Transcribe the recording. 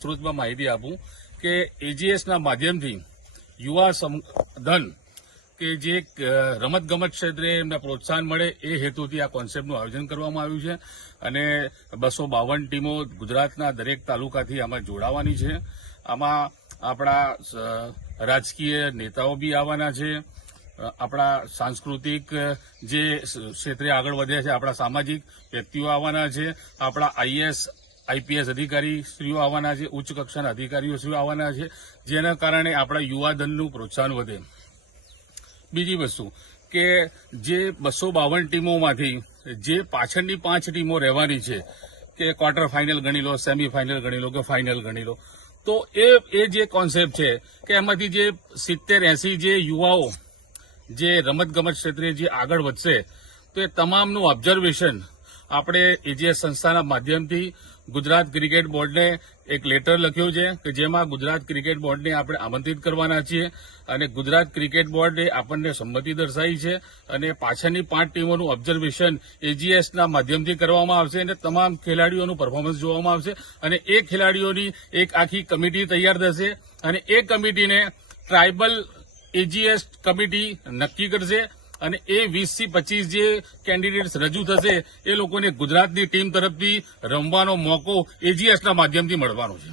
વિસ્તૃતમાં માહિતી આપું કે એજીએસના માધ્યમથી યુવા ધન કે જે રમતગમત ક્ષેત્રે એમને પ્રોત્સાહન મળે એ હેતુથી આ કોન્સેપ્ટનું આયોજન કરવામાં આવ્યું છે અને 252 ટીમો ગુજરાતના દરેક તાલુકાથી આમાં જોડાવાની છે. આમાં આપણા રાજકીય નેતાઓ બી આવવાના છે, આપણા સાંસ્કૃતિક જે ક્ષેત્રે આગળ વધ્યા છે આપણા સામાજિક વ્યક્તિઓ આવવાના છે, આપણા આઈપીએસ અધિકારી શ્રીઓ આવવાના છે, ઉચ્ચ કક્ષાના અધિકારીઓ શ્રીઓ આવવાના છે, જેના કારણે આપણા યુવાધનનું પ્રોત્સાહન વધે. બીજી વસ્તુ કે જે 252 ટીમોમાંથી જે પાછળની 5 ટીમો રહેવાની છે કે ક્વાર્ટર ફાઇનલ ગણી લો, સેમીફાઇનલ ગણી લો કે ફાઇનલ ગણી લો, તો એ જે કોન્સેપ્ટ છે કે એમાંથી જે 70-80 જે યુવાઓ જે રમતગમત ક્ષેત્રે જે આગળ વધશે તો એ તમામનું ઓબ્ઝર્વેશન આપણે એજીએસ સંસ્થાના માધ્યમથી ગુજરાત ક્રિકેટ બોર્ડને એક લેટર લખ્યો છે કે જેમાં ગુજરાત ક્રિકેટ બોર્ડને આપણે આમંત્રિત કરવાના છીએ અને ગુજરાત ક્રિકેટ બોર્ડે આપણને સંમતિ દર્શાવી છે અને પાછળની 5 ટીમોનું ઓબ્ઝર્વેશન એજીએસના માધ્યમથી કરવામાં આવશે અને તમામ ખેલાડીઓનું પરફોર્મન્સ જોવામાં આવશે અને એ ખેલાડીઓની એક આખી કમિટી તૈયાર થશે અને એ કમિટીને ટ્રાઇબલ એજીએસ કમિટી નક્કી કરશે અને એ 20 થી 25 જે કેન્ડિડેટ્સ રજૂ થશે એ લોકોને ગુજરાતની ટીમ તરફથી રમવાનો મોકો એજીએસના માધ્યમથી મળવાનો છે.